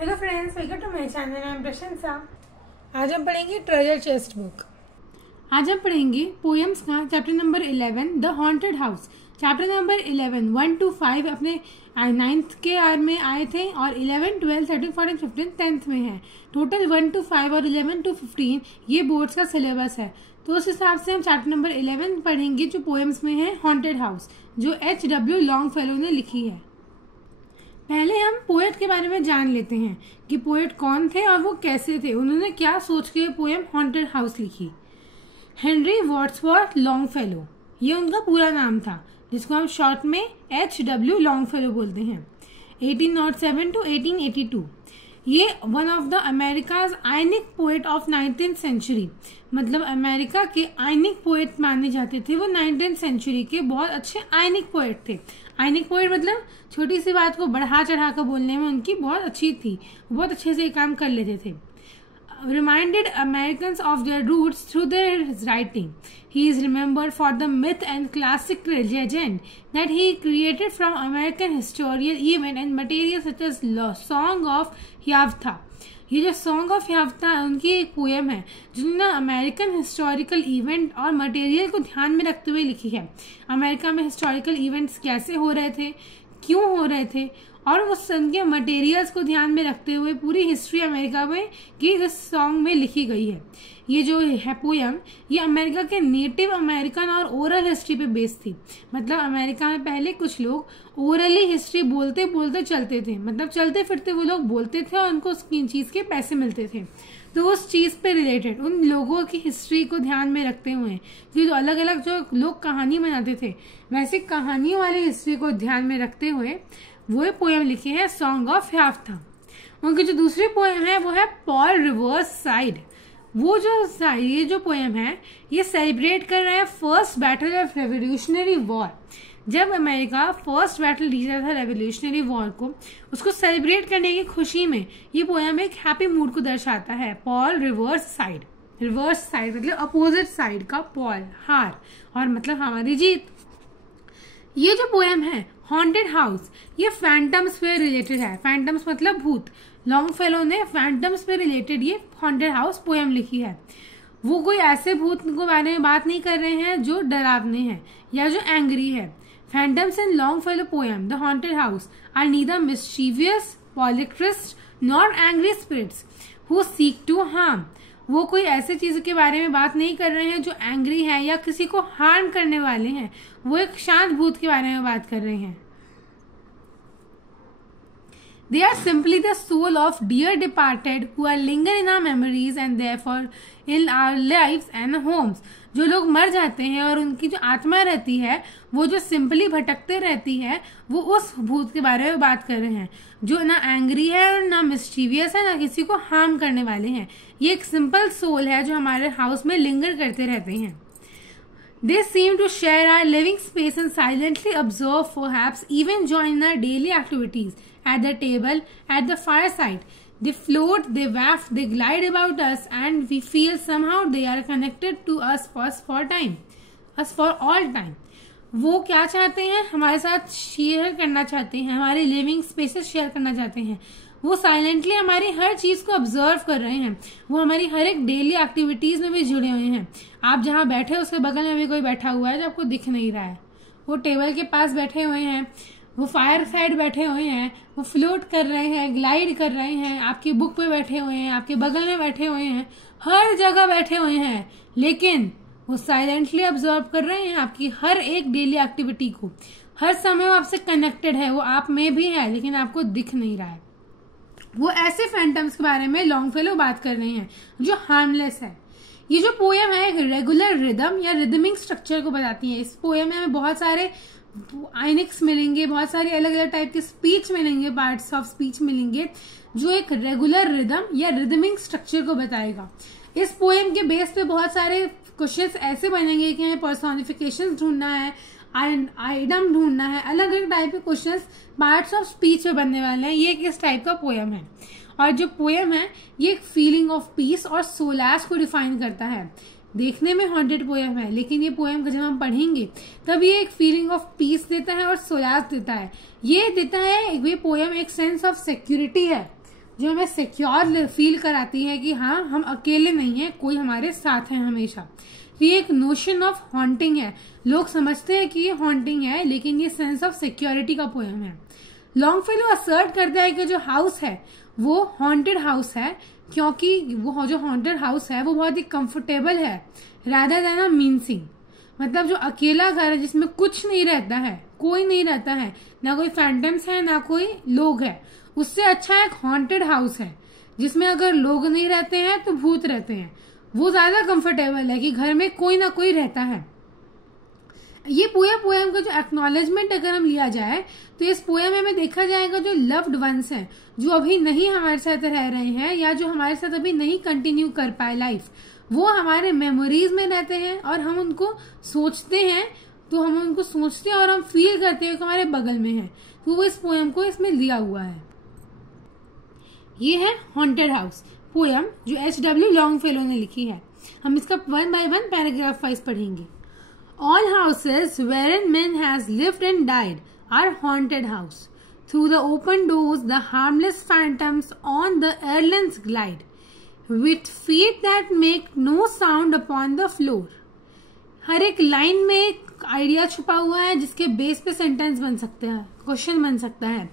Hello friends, welcome to my channel. I am Prashansa. आज हम पढ़ेंगे ट्रेजर चेस्ट बुक। आज हम पढ़ेंगे पोएम्स का chapter number 11 the haunted house. Chapter number 11 1 to 5 अपने 9th के आर में आए थे और 11, 12, 13, 14, 15 10th में है। टोटल 1 to 5 और 11 to 15 ये बोर्ड्स का सिलेबस है। तो उस हिसाब से हम चैप्टर नंबर 11 पढ़ेंगे जो पोएम्स में है हॉन्टेड हाउस, जो H.W. लॉन्गफेलो ने लिखी है। पहले हम पोएट के बारे में जान लेते हैं कि पोएट कौन थे और वो कैसे थे, उन्होंने क्या सोच के पोएम हॉन्टेड हाउस लिखी। हेनरी वर्ड्सवर्थ लॉन्गफेलो, ये उनका पूरा नाम था, जिसको हम शॉर्ट में H.W. लॉन्गफेलो बोलते हैं। 1807 to 1882 ये one of the America's iconic poet of 19th century, मतलब अमेरिका के आइनिक पोएट माने जाते थे। वो 19th सेंचुरी के बहुत अच्छे आइनिक पोएट थे। आइनिक पोएट मतलब छोटी सी बात को बढ़ा चढ़ा कर बोलने में उनकी बहुत अच्छी थी, बहुत अच्छे से काम कर लेते थे। Reminded Americans of their roots through their writing. He is remembered for the myth and classic legend that he created from American historical event and material such as Song of Hiawatha. ये जो song of हियावता उनकी एक poem है जिन्होंने American historical event और material को ध्यान में रखते हुए लिखी है। अमेरिका में हिस्टोरिकल इवेंट्स कैसे हो रहे थे, क्यों हो रहे थे, और उस उनके मटेरियल्स को ध्यान में रखते हुए पूरी हिस्ट्री अमेरिका में की इस सॉन्ग में लिखी गई है। ये जो है पोयम, ये अमेरिका के नेटिव अमेरिकन और ओरल हिस्ट्री पे बेस्ड थी। मतलब अमेरिका में पहले कुछ लोग ओरली हिस्ट्री बोलते बोलते चलते थे, मतलब चलते फिरते वो लोग बोलते थे और उनको उस चीज के पैसे मिलते थे। तो उस चीज पे रिलेटेड उन लोगों की हिस्ट्री को ध्यान में रखते हुए जो अलग अलग जो लोग कहानी बनाते थे, वैसे कहानियों वाली हिस्ट्री को ध्यान में रखते हुए वो पोएम लिखी है सॉन्ग ऑफ हियावता। उनकी जो दूसरी पोएम है वो है पॉल रिवर्स साइड। वो जो ये जो पोएम है ये सेलिब्रेट कर रहा है first battle of revolutionary war. जब अमेरिका फर्स्ट बैटल जीता था रेवोल्यूशनरी वॉर को, उसको सेलिब्रेट करने की खुशी में ये पोएम एक हैप्पी मूड को दर्शाता है। Paul reverse side, reverse side मतलब अपोजिट साइड का पॉल हार, और मतलब हमारी जीत। ये जो पोएम है हॉन्टेड हाउस, ये फैंटम्स पे रिलेटेड है। फैंटम्स मतलब भूत। लॉन्गफेलो ने फैंटम्स पे रिलेटेड ये हॉन्टेड हाउस पोएम लिखी है। वो कोई ऐसे भूत के बारे में बात नहीं कर रहे हैं जो डरावने हैं या जो एंग्री है। Phantoms in Longfellow poem the haunted house are neither mischievous, poltergeists not angry spirits who seek to harm. वो कोई ऐसे चीजों के बारे में बात नहीं कर रहे हैं जो एंग्री है या किसी को हार्म करने वाले हैं। वो एक शांत भूत के बारे में बात कर रहे हैं। They are simply the soul of dear departed who are linger in our memories and therefore in our lives and homes. जो लोग मर जाते हैं और उनकी जो आत्मा रहती है वो जो सिंपली भटकते रहती है, वो उस भूत के बारे में बात कर रहे हैं जो ना एंग्री है और ना मिस्चीवियस है, ना किसी को हार्म करने वाले हैं। ये एक सिंपल सोल है जो हमारे हाउस में लिंगर करते रहते हैं। They seem to share our living space and silently observe, perhaps even join our daily activities at the table, at the fireside. They float, they waft, they glide about us, and we feel somehow they are connected to us for time, us for all time. वो क्या चाहते हैं, हमारे साथ share करना चाहते हैं, हमारे लिविंग स्पेसेस शेयर करना चाहते हैं। वो साइलेंटली हमारी हर चीज को ऑब्जर्व कर रहे हैं। वो हमारी हर एक डेली एक्टिविटीज में भी जुड़े हुए हैं। आप जहाँ बैठे उसके बगल में भी कोई बैठा हुआ है जो आपको दिख नहीं रहा है। वो टेबल के पास बैठे हुए हैं, वो फायर साइड बैठे हुए हैं, वो फ्लोट कर रहे हैं, ग्लाइड कर रहे हैं, आपकी बुक पे बैठे हुए हैं, आपके बगल में बैठे हुए हैं, हर जगह बैठे हुए हैं, लेकिन वो साइलेंटली ऑब्जर्व कर रहे हैं आपकी हर एक डेली एक्टिविटी को। हर समय वो आपसे कनेक्टेड है, वो आप में भी है लेकिन आपको दिख नहीं रहा है। वो ऐसे फैंटम्स के बारे में लॉन्गफेलो बात कर रहे हैं जो हार्मलेस है। ये जो पोएम है एक रेगुलर रिदम या रिदमिंग स्ट्रक्चर को बताती है। इस पोएम में हमें बहुत सारे आइनिक्स मिलेंगे, बहुत सारे अलग अलग टाइप के स्पीच मिलेंगे, पार्ट्स ऑफ स्पीच मिलेंगे जो एक रेगुलर रिदम या रिदमिंग स्ट्रक्चर को बताएगा। इस पोएम के बेस पे बहुत सारे क्वेश्चंस ऐसे बनेंगे कि हमें पर्सोनिफिकेशन ढूंढना है, आइटम ढूंढना है, अलग अलग टाइप के क्वेश्चंस पार्ट्स ऑफ स्पीच में बनने वाले हैं। ये किस टाइप का पोएम है, और जो पोएम है ये एक फीलिंग ऑफ पीस और सोलास को डिफाइन करता है। देखने में हॉन्टेड पोएम है, लेकिन ये पोएम को जब हम पढ़ेंगे तब ये एक फीलिंग ऑफ पीस देता है और सोलास देता है। ये देता है ये पोएम एक सेंस ऑफ सिक्योरिटी है। जो हमें सिक्योर फील कराती है कि हाँ हम अकेले नहीं हैं, कोई हमारे साथ है हमेशा। ये एक नोशन ऑफ हॉन्टिंग है। लोग समझते हैं कि ये हॉन्टिंग है, लेकिन ये सेंस ऑफ सिक्योरिटी का पोएम है। लॉन्गफेलो असर्ट करता है कि जो हाउस है वो हॉन्टेड हाउस है, क्योंकि वो जो हॉन्टेड हाउस है वो बहुत ही कंफर्टेबल है रादर देन अ मीनसिंग। मतलब जो अकेला घर है जिसमें कुछ नहीं रहता है, कोई नहीं रहता है, ना कोई फैंटम्स है ना कोई लोग है, उससे अच्छा एक हॉन्टेड हाउस है जिसमें अगर लोग नहीं रहते हैं तो भूत रहते हैं। वो ज्यादा कंफर्टेबल है कि घर में कोई ना कोई रहता है। ये पूरा पोएम का जो एक्नॉलेजमेंट अगर हम लिया जाए तो इस पोएम में हमें देखा जाएगा जो लव्ड वंस हैं, जो अभी नहीं हमारे साथ रह रहे हैं या जो हमारे साथ अभी नहीं कंटिन्यू कर पाए लाइफ, वो हमारे मेमोरीज में रहते हैं और हम उनको सोचते हैं, तो हम उनको सोचते हैं और हम फील करते हैं कि हमारे बगल में है। तो वो इस पोएम को इसमें दिया हुआ है। ये है हॉन्टेड हाउस पोएम जो H.W. लॉन्गफेलो ने लिखी है। हम इसका 1 by 1 पैराग्राफ वाइज पढ़ेंगे। All houses wherein men has lived and died are haunted house. Through the open doors, the harmless phantoms on the airlands glide, with feet that make no sound upon the floor. हर एक line में एक idea छुपा हुआ है जिसके base पे sentence बन सकता है, क्वेश्चन बन सकता है।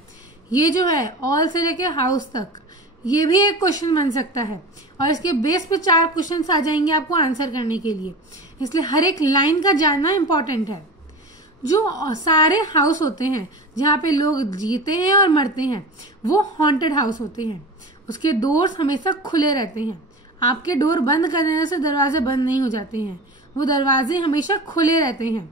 ये जो है ऑल से लेके हाउस तक, ये भी एक क्वेश्चन बन सकता है और इसके बेस पे 4 क्वेश्चन आ जाएंगे आपको आंसर करने के लिए। इसलिए हर एक लाइन का जानना इंपॉर्टेंट है। जो सारे हाउस होते हैं जहाँ पे लोग जीते हैं और मरते हैं वो हॉन्टेड हाउस होते हैं। उसके डोर्स हमेशा खुले रहते हैं। आपके डोर बंद कर देने से दरवाजे बंद नहीं हो जाते हैं, वो दरवाजे हमेशा खुले रहते हैं।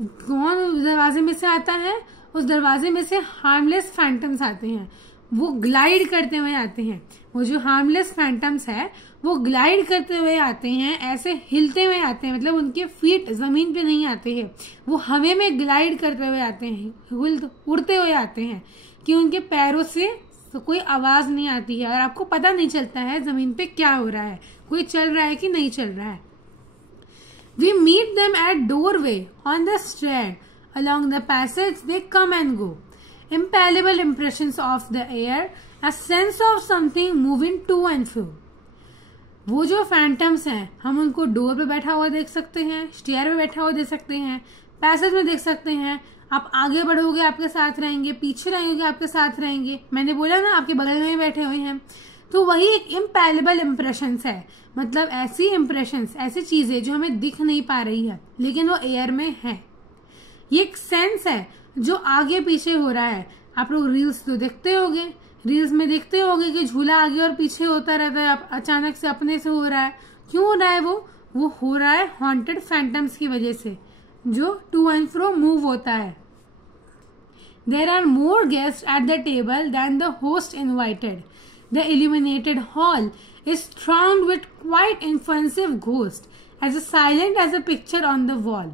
कौन उस दरवाजे में से आता है? उस दरवाजे में से हार्मलेस फैंटम्स आते हैं, वो ग्लाइड करते हुए आते हैं। वो जो हार्मलेस फैंटम्स है वो ग्लाइड करते हुए आते हैं, ऐसे हिलते हुए आते हैं, मतलब उनके फीट जमीन पे नहीं आते हैं, वो हवे में ग्लाइड करते हुए आते हैं, उड़ते हुए आते हैं कि उनके पैरों से तो कोई आवाज नहीं आती है और आपको पता नहीं चलता है जमीन पे क्या हो रहा है, कोई चल रहा है कि नहीं चल रहा है। We meet them at doorway, on the strand, along the passage they come and go. Impalpable impressions of the air, a sense of something moving to and fro. वो जो फैंटम्स हैं हम उनको डोर पे बैठा हुआ देख सकते हैं, स्टेयर पे बैठा हुआ देख सकते हैं, पैसेज में देख सकते हैं। आप आगे बढ़ोगे आपके साथ रहेंगे, पीछे रहेंगे आपके साथ रहेंगे। मैंने बोला ना आपके बगल में ही बैठे हुए हैं। तो वही एक इम्पैलेबल इम्प्रेशंस है, मतलब ऐसी इम्प्रेशंस, ऐसी चीजें जो हमें दिख नहीं पा रही है लेकिन वो एयर में है। ये एक सेंस है जो आगे पीछे हो रहा है। आप लोग रील्स तो देखते होंगे, रील्स में देखते होंगे कि झूला आगे और पीछे होता रहता है, अचानक से अपने से हो रहा है। क्यों हो रहा है? वो हो रहा है हॉन्टेड फैंटम्स की वजह से, जो टू एंड फ्रो मूव होता है। There are more guests at the table than the host invited. The illuminated hall is thronged with quite inoffensive ghosts, as silent as a picture on the wall.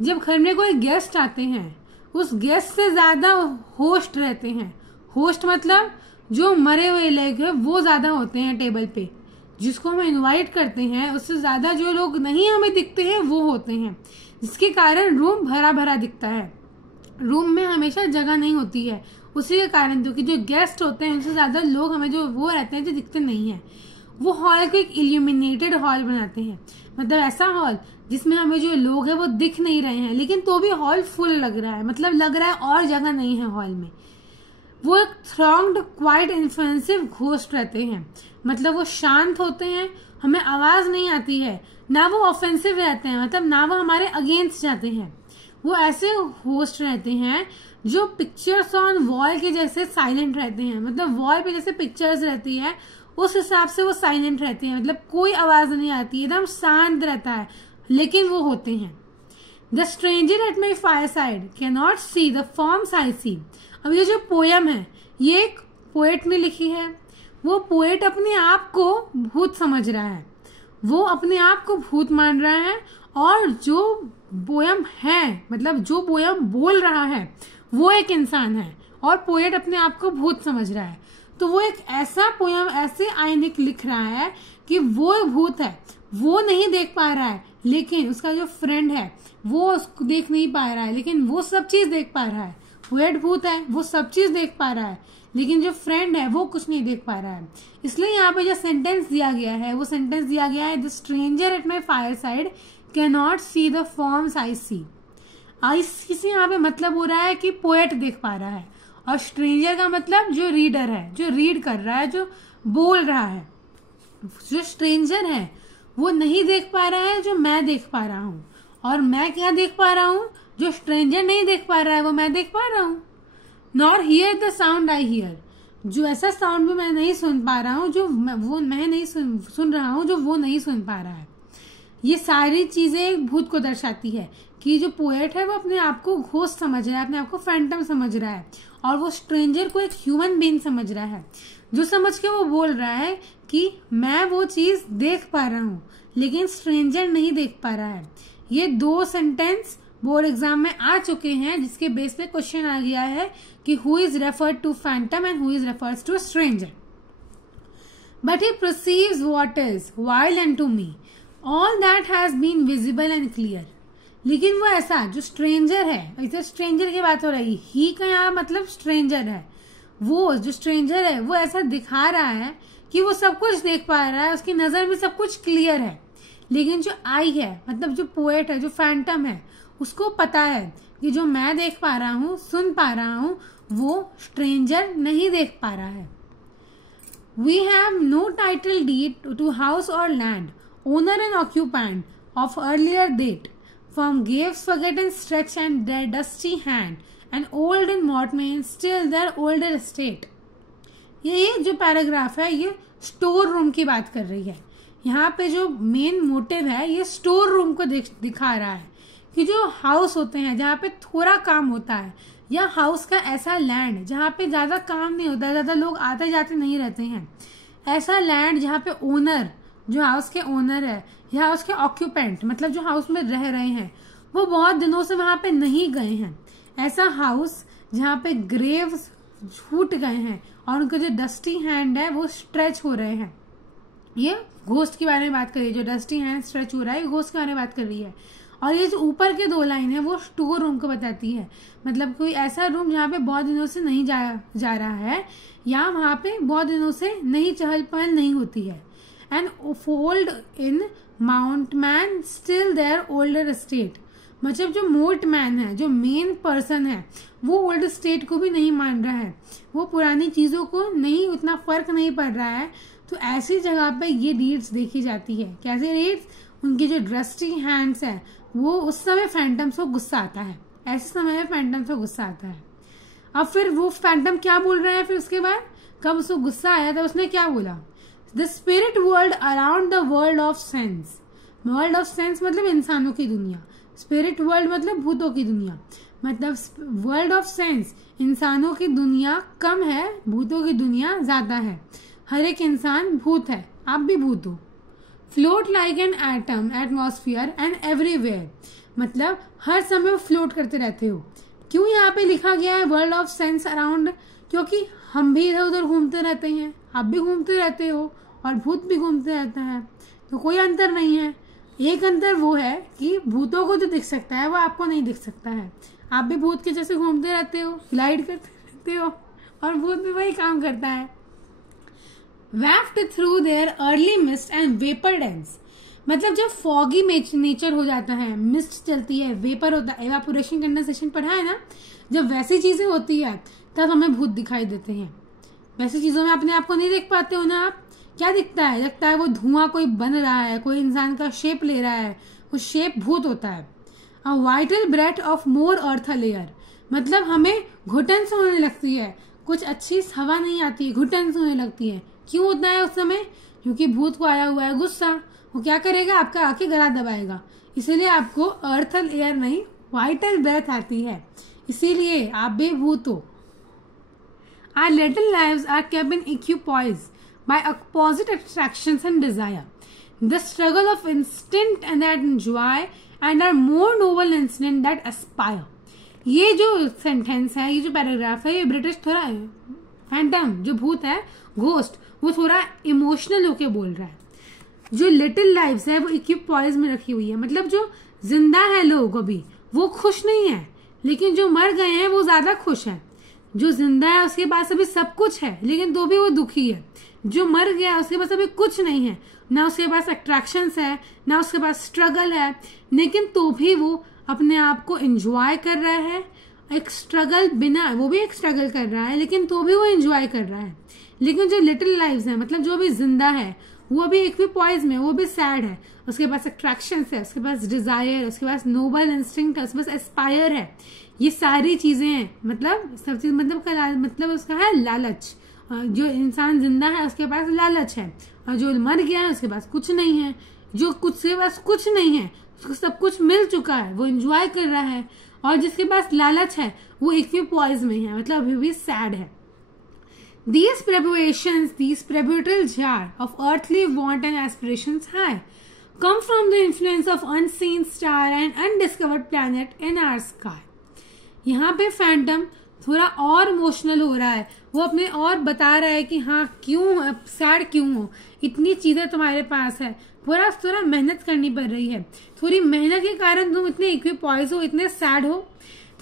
जब घर में कोई guest आते हैं उस guest से ज्यादा होस्ट रहते हैं। होस्ट मतलब जो मरे हुए लोग हैं वो ज्यादा होते हैं टेबल पे, जिसको हम इनवाइट करते हैं उससे ज्यादा जो लोग नहीं हमें दिखते हैं वो होते हैं, जिसके कारण रूम भरा भरा दिखता है। रूम में हमेशा जगह नहीं होती है उसी के कारण, क्योंकि जो गेस्ट होते हैं उनसे ज्यादा लोग हमें जो वो रहते हैं जो दिखते नहीं है। वो हॉल को एक इल्यूमिनेटेड हॉल बनाते हैं, मतलब ऐसा हॉल जिसमें हमें जो लोग हैं वो दिख नहीं रहे हैं लेकिन तो भी हॉल फुल लग रहा है, मतलब लग रहा है और जगह नहीं है हॉल में। वो एक थ्रॉन्ग्ड क्वाइट इन्फ्लुएंसिव घोस्ट रहते हैं, मतलब वो शांत होते हैं, हमें आवाज नहीं आती है, ना वो ऑफेंसिव रहते हैं, मतलब ना वो हमारे अगेंस्ट जाते हैं। वो ऐसे होस्ट रहते हैं जो पिक्चर्स ऑन वॉल के जैसे साइलेंट रहते हैं, मतलब वॉल पे जैसे पिक्चर्स रहती है उस हिसाब से वो साइलेंट रहते हैं, मतलब कोई आवाज नहीं आती, एकदम शांत रहता है, लेकिन वो होते हैं। The stranger at my fireside can not see the forms I see. अब ये जो पोयम है ये एक पोएट ने लिखी है। वो पोएट अपने आप को भूत समझ रहा है, वो अपने आप को भूत मान रहा है, और जो पोयम है, मतलब जो पोयम बोल रहा है वो एक इंसान है और पोएट अपने आप को भूत समझ रहा है। तो वो एक ऐसा पोयम ऐसे आइनिक लिख रहा है कि वो भूत है, वो नहीं देख पा रहा है लेकिन उसका जो फ्रेंड है वो उसको देख नहीं पा रहा है, लेकिन वो सब चीज देख पा रहा है। पोएट भूत है, वो सब चीज देख पा रहा है, लेकिन जो फ्रेंड है वो कुछ नहीं देख पा रहा है। इसलिए यहाँ पे जो सेंटेंस दिया गया है वो सेंटेंस दिया गया है, the stranger at my fireside can not see the forms I see. I see से यहाँ पे मतलब हो रहा है कि पोएट देख पा रहा है, और स्ट्रेंजर का मतलब जो रीडर है, जो रीड कर रहा है, जो बोल रहा है। जो स्ट्रेंजर है वो नहीं देख पा रहा है जो मैं देख पा रहा हूँ, और मैं क्या देख पा रहा हूँ जो स्ट्रेंजर नहीं देख पा रहा है वो मैं देख पा रहा हूँ। Nor here the sound I hear, जो ऐसा साउंड भी मैं नहीं सुन पा रहा हूँ जो वो मैं नहीं सुन रहा हूँ जो वो नहीं सुन पा रहा है। ये सारी चीजें भूत को दर्शाती है कि जो पोएट है वो अपने आप को घोस्ट समझ रहा है, अपने आप को फैंटम समझ रहा है, और वो स्ट्रेंजर को एक ह्यूमन बीइंग समझ रहा है, जो समझ के वो बोल रहा है कि मैं वो चीज देख पा रहा हूँ लेकिन स्ट्रेंजर नहीं देख पा रहा है। ये दो सेंटेंस बोर्ड एग्जाम में आ चुके हैं, जिसके बेस पे क्वेश्चन आ गया है कि who is referred to phantom and who is refers to stranger. But he perceives what is wild and to me all that has been visible and clear. लेकिन वो ऐसा जो स्ट्रेंजर है, इसे स्ट्रेंजर की बात हो रही है, ही का यहाँ मतलब स्ट्रेंजर है, वो जो स्ट्रेंजर है वो ऐसा दिखा रहा है कि वो सब कुछ देख पा रहा है, उसकी नजर में सब कुछ क्लियर है। लेकिन जो आई है, मतलब जो पोएट है, जो फैंटम है, उसको पता है कि जो मैं देख पा रहा हूँ, सुन पा रहा हूँ, वो स्ट्रेंजर नहीं देख पा रहा है। We have no title deed to house और land, owner and occupant of earlier date, from graves forgotten stretch and their dusty hand, and old in mortmain still their older estate। ये जो paragraph है ये store room की बात कर रही है। यहाँ पे जो मेन मोटिव है ये स्टोर रूम को दिखा रहा है कि जो हाउस होते हैं जहाँ पे थोड़ा काम होता है, या हाउस का ऐसा लैंड जहाँ पे ज्यादा काम नहीं होता है, ज्यादा लोग आते जाते नहीं रहते हैं, ऐसा लैंड जहाँ पे ओनर, जो हाउस के ओनर है या उसके ऑक्यूपेंट मतलब जो हाउस में रह रहे हैं, वो बहुत दिनों से वहां पे नहीं गए हैं, ऐसा हाउस जहाँ पे ग्रेव्स छूट गए हैं और उनका जो डस्टी हैंड है वो स्ट्रेच हो रहे हैं। ये घोस्ट के बारे में बात कर रही है, जो डस्टी हैंड स्ट्रेच हो रहा है घोस्ट के बारे में बात कर रही है। और ये जो ऊपर के दो लाइन है वो स्टोर रूम को बताती है, मतलब कोई ऐसा रूम जहाँ पे बहुत दिनों से नहीं जा रहा है, या वहां पे बहुत दिनों से नहीं चहल पहल नहीं होती है। And old in mount man still there older state, मतलब जो मोट मैन है, जो मेन पर्सन है, वो ओल्ड स्टेट को भी नहीं मान रहा है, वो पुरानी चीजों को नहीं, उतना फर्क नहीं पड़ रहा है। तो ऐसी जगह पे ये रीड्स देखी जाती है। कैसे रीड्स? उनकी जो डस्टी हैंड्स है वो उस समय फैंटम्स को गुस्सा आता है, ऐसे समय में फैंटम्स को गुस्सा आता है। अब फिर वो फैंटम क्या बोल रहा है, फिर उसके बाद कब उसको गुस्सा आया था उसने क्या बोला, the spirit world around the world of sense. World of sense मतलब इंसानों की दुनिया, स्पिरिट वर्ल्ड मतलब भूतों की दुनिया, मतलब वर्ल्ड ऑफ सेंस इंसानों की दुनिया कम है, भूतों की दुनिया ज्यादा है। हर एक इंसान भूत है, आप भी भूत हो। Float like an atom atmosphere and everywhere, मतलब हर समय फ्लोट करते रहते हो। क्यों यहाँ पे लिखा गया है वर्ल्ड ऑफ सेंस अराउंड? क्योंकि हम भी इधर उधर घूमते रहते हैं, आप भी घूमते रहते हो और भूत भी घूमते रहता है, तो कोई अंतर नहीं है। एक अंतर वो है कि भूतों को जो दिख सकता है वो आपको नहीं दिख सकता है। आप भी भूत के जैसे घूमते रहते हो, ग्लाइड करते रहते हो, और भूत भी वही काम करता है। Wafted through their early mist and vapor dense, मतलब जब फॉगी नेचर हो जाता है, मिस्ट चलती है, वेपर होता है, एवापोरेशन कंडेंसेशन पढ़ा है ना, जब वैसी चीजें होती है तब हमें भूत दिखाई देते हैं। वैसी चीजों में अपने आप को नहीं देख पाते हो ना आप। क्या दिखता है? लगता है वो धुआं कोई बन रहा है, कोई इंसान का शेप ले रहा है, वो शेप भूत होता है। A vital breath of more earth layer, मतलब हमें घुटन से होने लगती है, कुछ अच्छी हवा नहीं आती, घुटन से होने लगती है। क्यों होता है उस समय? क्योंकि भूत को आया हुआ है गुस्सा, वो क्या करेगा, आपका आके गला दबाएगा, इसीलिए आपको अर्थल एयर नहीं वाइटल ब्रेथ आती है, इसीलिए आप भी भूत हो। Our little lives are kept in equipoise by opposite attractions and desire. The struggle of instinct and that enjoy and are more noble instinct that aspire. ये जो सेंटेंस है, ये जो पैराग्राफ है, ये ब्रिटिश थोड़ा फैंटम जो भूत है, घोस्ट, वो थोड़ा इमोशनल होके बोल रहा है। जो लिटिल लाइव्स है वो इक्विपॉइज में रखी हुई है, मतलब जो जिंदा है लोग अभी वो खुश नहीं है, लेकिन जो मर गए हैं वो ज्यादा खुश है। जो जिंदा है उसके पास अभी सब कुछ है लेकिन तो भी वो दुखी है। जो मर गया उसके पास अभी कुछ नहीं है, ना उसके पास अट्रैक्शंस है, ना उसके पास स्ट्रगल है, लेकिन तो भी वो अपने आप को एंजॉय कर रहा है। एक स्ट्रगल बिना, वो भी एक स्ट्रगल कर रहा है लेकिन तो भी वो एंजॉय कर रहा है। लेकिन जो लिटिल लाइव्स है, मतलब जो अभी जिंदा है, वो अभी इक्विपॉइज में, वो भी सैड है। उसके पास अट्रैक्शंस है, उसके पास डिजायर, उसके पास नोबल इंस्टिंक्ट है, उसके पास एस्पायर है। ये सारी चीजें हैं, मतलब सब चीज, मतलब उसका है लालच। जो इंसान जिंदा है उसके पास लालच है, और जो मर गया है उसके पास कुछ नहीं है। जो कुछ के पास कुछ नहीं है, उसको सब कुछ मिल चुका है, वो एंजॉय कर रहा है। और जिसके पास लालच है वो इक्विपॉइज में है, मतलब अभी भी सैड है। These preparations, these preparatory jar of earthly want and aspirations high, come from the influence of unseen star and undiscovered planet in our sky. यहाँ पे फैंटम थोड़ा और इमोशनल हो रहा है। वो अपने और बता रहा है कि हाँ क्यों सैड क्यों हो, इतनी चीजें तुम्हारे पास है, थोड़ा मेहनत करनी पड़ रही है। थोड़ी मेहनत के कारण तुम इतने इक्विपॉइज हो, इतने सैड हो।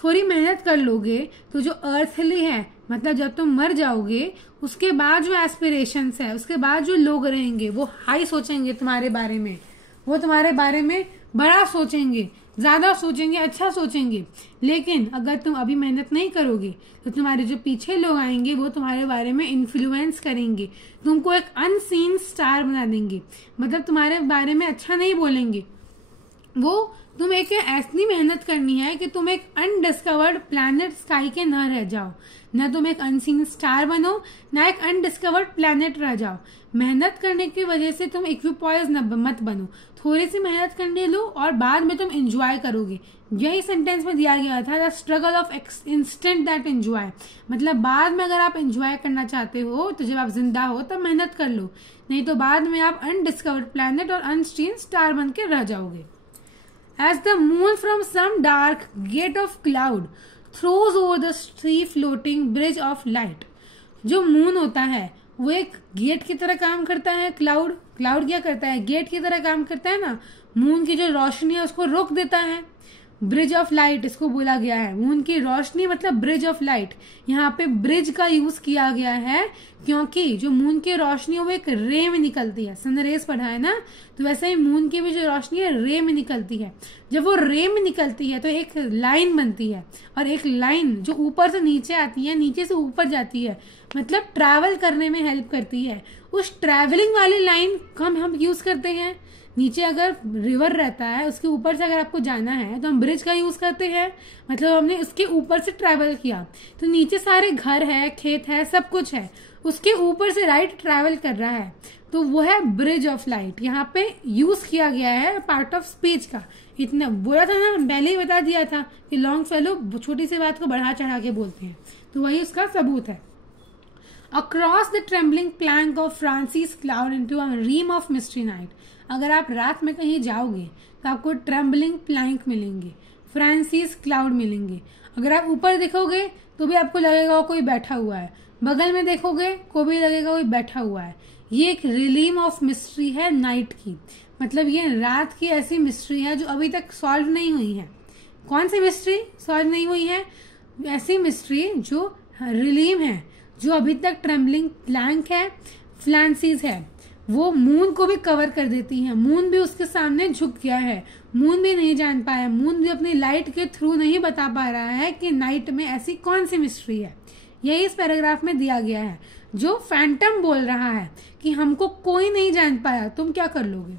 थोड़ी मेहनत कर लोगे तो जो अर्थली है, मतलब जब तुम मर जाओगे उसके बाद जो एस्पिरेशंस है, उसके बाद जो लोग रहेंगे वो हाई सोचेंगे तुम्हारे बारे में। वो तुम्हारे बारे में बड़ा सोचेंगे, ज्यादा सोचेंगे, अच्छा सोचेंगे। लेकिन अगर तुम अभी मेहनत नहीं करोगे तो तुम्हारे जो पीछे लोग आएंगे वो तुम्हारे बारे में इन्फ्लुएंस करेंगे, तुमको एक अनसीन स्टार बना देंगे, मतलब तुम्हारे बारे में अच्छा नहीं बोलेंगे। वो तुम एक ऐसी मेहनत करनी है कि तुम एक अनडिस्कवर्ड प्लैनेट स्काई के न रह जाओ, ना तुम एक अनसीन स्टार बनो, ना एक अनडिस्कवर्ड प्लैनेट रह जाओ। मेहनत करने की वजह से तुम इक्विपॉइज मत बनो, थोड़ी सी मेहनत करने लो और बाद में तुम एंजॉय करोगे। यही सेंटेंस में दिया गया था, the struggle of instant that enjoy, मतलब बाद में अगर आप एंजॉय करना चाहते हो तो जब आप जिंदा हो तब मेहनत कर लो, नहीं तो बाद में आप अनडिस्कवर्ड प्लैनेट और अनसीन स्टार बन के रह जाओगे। As the moon from some dark gate of cloud throws over the sea floating bridge of light, जो मून होता है वो एक गेट की तरह काम करता है। क्लाउड क्या करता है, गेट की तरह काम करता है ना। मून की जो रोशनी है उसको रोक देता है। ब्रिज ऑफ लाइट इसको बोला गया है, मून की रोशनी मतलब ब्रिज ऑफ लाइट। यहाँ पे ब्रिज का यूज किया गया है क्योंकि जो मून की रोशनी है वो एक रे में निकलती है। सनरेज पढ़ा है ना, तो वैसे ही मून की भी जो रोशनी है रे में निकलती है। जब वो रे में निकलती है तो एक लाइन बनती है, और एक लाइन जो ऊपर से नीचे आती है, नीचे से ऊपर जाती है, मतलब ट्रैवल करने में हेल्प करती है। उस ट्रैवलिंग वाली लाइन हम यूज करते हैं। नीचे अगर रिवर रहता है उसके ऊपर से अगर आपको जाना है तो हम ब्रिज का यूज करते हैं, मतलब हमने उसके ऊपर से ट्रैवल किया। तो नीचे सारे घर है, खेत है, सब कुछ है, उसके ऊपर से राइट ट्रैवल कर रहा है, तो वो है ब्रिज ऑफ लाइट। यहाँ पे यूज किया गया है पार्ट ऑफ स्पीच का। इतना बुरा था ना, पहले ही बता दिया था कि लॉन्ग फेलो छोटी सी बात को बढ़ा चढ़ा के बोलते हैं, तो वही उसका सबूत है। Across the trembling plank of Francis Cloud into a ream of mystery night, अगर आप रात में कहीं जाओगे तो आपको ट्रेम्बलिंग प्लैंक मिलेंगे, फ्रांसिस क्लाउड मिलेंगे। अगर आप ऊपर देखोगे तो भी आपको लगेगा कोई बैठा हुआ है, बगल में देखोगे को भी लगेगा कोई बैठा हुआ है। ये एक रिलीम ऑफ मिस्ट्री है नाइट की, मतलब ये रात की ऐसी मिस्ट्री है जो अभी तक सॉल्व नहीं हुई है। कौन सी मिस्ट्री सॉल्व नहीं हुई है? ऐसी मिस्ट्री जो रिलीम है, जो अभी तक ट्रेम्बलिंग प्लैंक है, फ्लांसीज है, वो मून को भी कवर कर देती है। मून भी उसके सामने झुक गया है, मून भी नहीं जान पाया, मून भी अपनी लाइट के थ्रू नहीं बता पा रहा है कि नाइट में ऐसी कौन सी मिस्ट्री है। यही इस पैराग्राफ में दिया गया है, जो फैंटम बोल रहा है कि हमको कोई नहीं जान पाया, तुम क्या कर लोगे।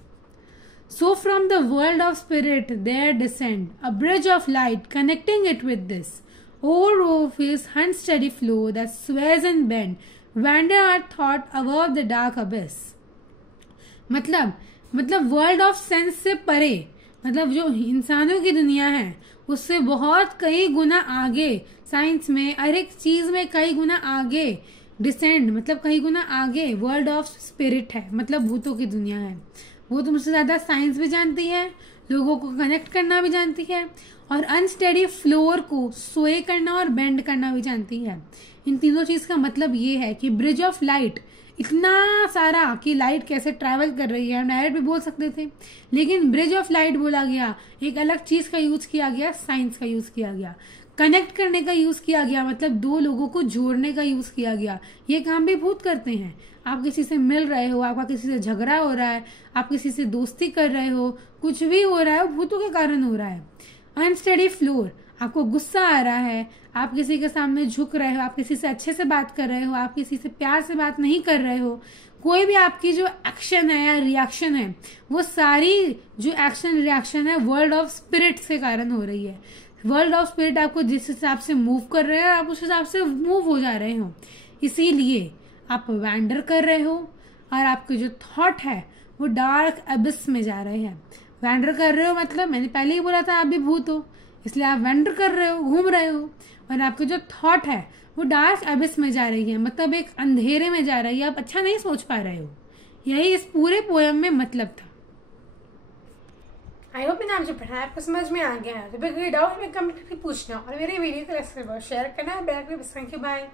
So from the world of spirit there descend a bridge of light connecting it with this. Over of his unsteady flow that sways and bend, wander our thought above the dark abyss. मतलब world of sense से परे, मतलब जो इंसानों की दुनिया है उससे बहुत कई गुना आगे, साइंस में हर एक चीज में कई गुना आगे डिसेंड, मतलब कई गुना आगे वर्ल्ड ऑफ स्पिरिट है, मतलब भूतों की दुनिया है। वो तुमसे ज्यादा साइंस भी जानती है, लोगों को कनेक्ट करना भी जानती है, और अनस्टेडी फ्लोर को स्वे करना और बेंड करना भी जानती है। इन तीनों चीज का मतलब ये है कि ब्रिज ऑफ लाइट इतना सारा कि लाइट कैसे ट्रैवल कर रही है, डायरेक्ट भी बोल सकते थे, लेकिन ब्रिज ऑफ लाइट बोला गया, एक अलग चीज का यूज किया गया, साइंस का यूज किया गया। कनेक्ट करने का यूज किया गया, मतलब दो लोगों को जोड़ने का यूज किया गया। ये काम भी भूत करते हैं। आप किसी से मिल रहे हो, आपका किसी से झगड़ा हो रहा है, आप किसी से दोस्ती कर रहे हो, कुछ भी हो रहा है वो भूतों के कारण हो रहा है। अनस्टेडी फ्लोर, आपको गुस्सा आ रहा है, आप किसी के सामने झुक रहे हो, आप किसी से अच्छे से बात कर रहे हो, आप किसी से प्यार से बात नहीं कर रहे हो, कोई भी आपकी जो एक्शन है या रिएक्शन है, वो सारी जो एक्शन रिएक्शन है वर्ल्ड ऑफ स्पिरिट के कारण हो रही है। वर्ल्ड ऑफ स्पिरिट आपको जिस हिसाब से मूव कर रहे हैं आप उस हिसाब से मूव हो जा रहे हो, इसीलिए आप वैंडर कर रहे हो और आपके जो थॉट है वो डार्क अबिस में जा रहे हैं। वैंडर कर रहे हो मतलब मैंने पहले ही बोला था आप भी भूत हो, इसलिए आप वैंडर कर रहे हो, घूम रहे हो, और आपके जो थॉट है वो डार्क अबिस में जा रही है, मतलब एक अंधेरे में जा रही है, आप अच्छा नहीं सोच पा रहे हो। यही इस पूरे पोयम में मतलब था। आई होप मैंने जो पढ़ाया आपको समझ में आ गया है। तो कोई डाउट में कमेंट करके पूछना और मेरे वीडियो को शेयर करना। बाय।